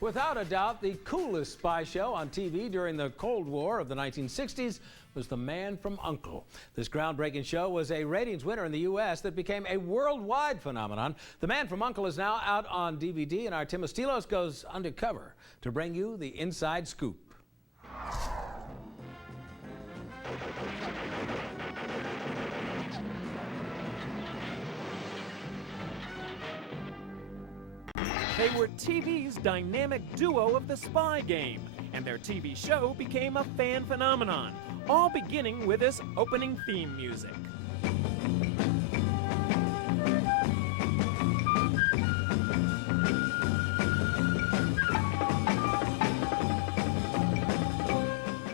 Without a doubt, the coolest spy show on TV during the Cold War of the 1960s was The Man from U.N.C.L.E. This groundbreaking show was a ratings winner in the U.S. that became a worldwide phenomenon. The Man from U.N.C.L.E. is now out on DVD, and our Tim Estiloz goes undercover to bring you the inside scoop. They were TV's dynamic duo of the spy game, and their TV show became a fan phenomenon, all beginning with this opening theme music.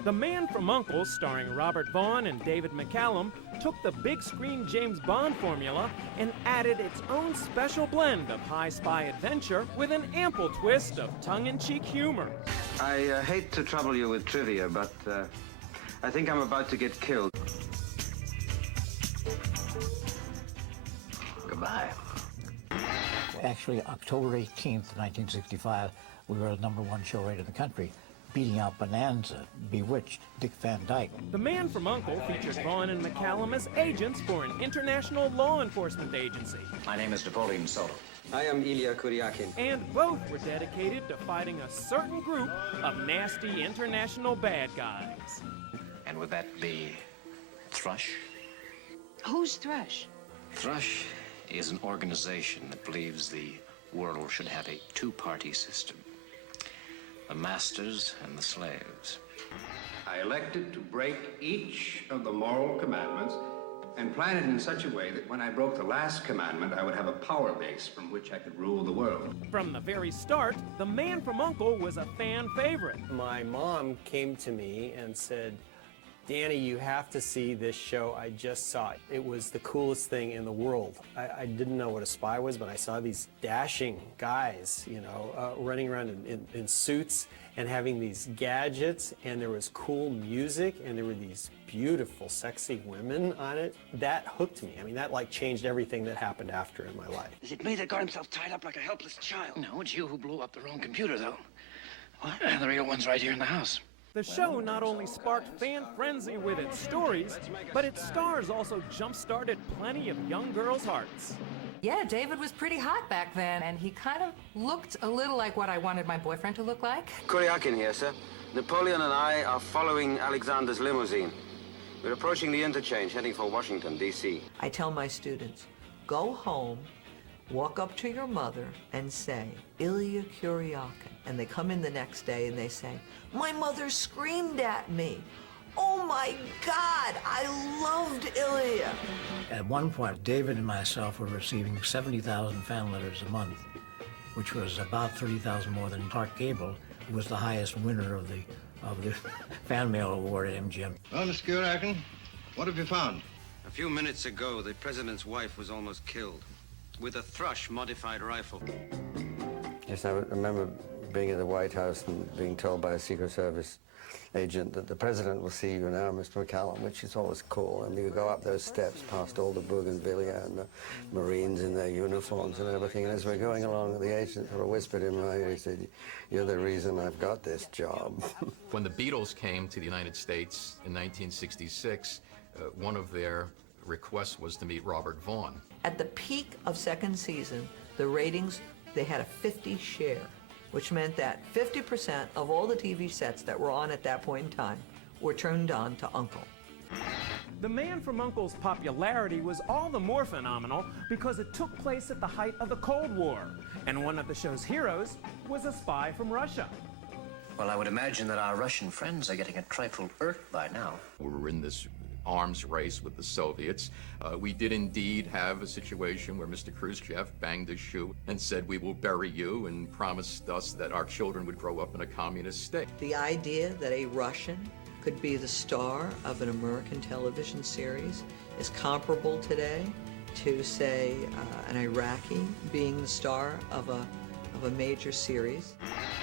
The Man from U.N.C.L.E., starring Robert Vaughn and David McCallum, took the big screen James Bond formula and added its own special blend of high spy adventure with an ample twist of tongue-in-cheek humor. I hate to trouble you with trivia, but I think I'm about to get killed. Goodbye. Actually, October 18th, 1965, we were the #1 show right in the country, beating out Bonanza, Bewitched, Dick Van Dyke. The Man from U.N.C.L.E. features Vaughn and McCallum as agents for an international law enforcement agency. My name is Napoleon Soto. I am Ilya Kuryakin. And both were dedicated to fighting a certain group of nasty international bad guys. And would that be Thrush? Who's Thrush? Thrush is an organization that believes the world should have a two-party system. The masters and the slaves. I elected to break each of the moral commandments and plan it in such a way that when I broke the last commandment, I would have a power base from which I could rule the world. From the very start, the Man from U.N.C.L.E. was a fan favorite. My mom came to me and said, "Danny, you have to see this show. I just saw it. It was the coolest thing in the world." I didn't know what a spy was, but I saw these dashing guys, running around in suits and having these gadgets, and there was cool music, and there were these beautiful, sexy women on it. That hooked me. I mean, that changed everything that happened after in my life. Is it me that got himself tied up like a helpless child? No, it's you who blew up the wrong computer, though. What? The real one's right here in the house. The show not only sparked fan frenzy with its stories, but its stars also jump-started plenty of young girls' hearts. Yeah, David was pretty hot back then, and he kind of looked a little like what I wanted my boyfriend to look like. Kuryakin here, sir. Napoleon and I are following Alexander's limousine. We're approaching the interchange, heading for Washington, D.C. I tell my students, go home, walk up to your mother and say, Ilya Kuryakin. And they come in the next day and they say, my mother screamed at me. Oh my God, I loved Ilya. At one point, David and myself were receiving 70,000 fan letters a month, which was about 30,000 more than Clark Gable, who was the highest winner of the fan mail award at MGM. Well, Mr. Kuryakin, what have you found? A few minutes ago, the president's wife was almost killed with a Thrush modified rifle. Yes, I remember being at the White House and being told by a Secret Service agent that the president will see you now, Mr. McCallum, which is always cool. And you go up those steps past all the bougainvillea and the Marines in their uniforms and everything. And as we're going along, the agent sort of whispered in my ear, he said, you're the reason I've got this job. When the Beatles came to the United States in 1966, one of their requests was to meet Robert Vaughn. At the peak of second season, the ratings, they had a 50 share, which meant that 50% of all the TV sets that were on at that point in time were turned on to U.N.C.L.E. The Man from U.N.C.L.E.'s popularity was all the more phenomenal because it took place at the height of the Cold War, and one of the show's heroes was a spy from Russia. Well, I would imagine that our Russian friends are getting a trifle irked by now. We were in this arms race with the Soviets. We did indeed have a situation where Mr. Khrushchev banged his shoe and said, we will bury you, and promised us that our children would grow up in a communist state. The idea that a Russian could be the star of an American television series is comparable today to, say, an Iraqi being the star of a major series.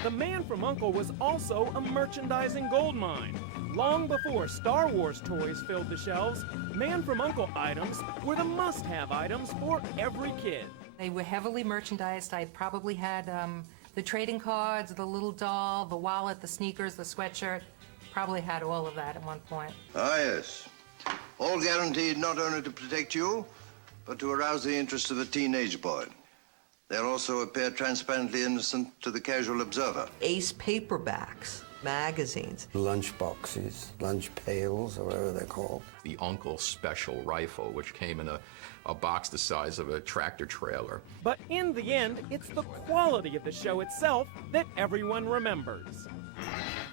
The Man from U.N.C.L.E. was also a merchandising goldmine. Long before Star Wars toys filled the shelves, Man from U.N.C.L.E. items were the must-have items for every kid. They were heavily merchandised. I probably had The trading cards, the little doll, the wallet, the sneakers, the sweatshirt. Probably had all of that at one point. Ah, yes. All guaranteed not only to protect you, but to arouse the interest of a teenage boy. They'll also appear transparently innocent to the casual observer. Ace paperbacks, magazines. Lunch boxes, lunch pails, or whatever they're called. The Uncle Special Rifle, which came in a box the size of a tractor trailer. But in the end, it's the quality of the show itself that everyone remembers.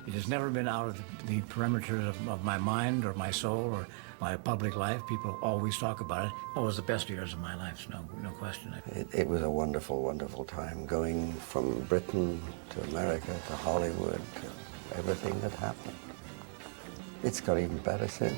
It has never been out of the perimeters of my mind or my soul or my public life. People always talk about it. Oh, it was the best years of my life, no question. It was a wonderful, wonderful time, going from Britain to America to Hollywood to everything that happened. It's got even better since.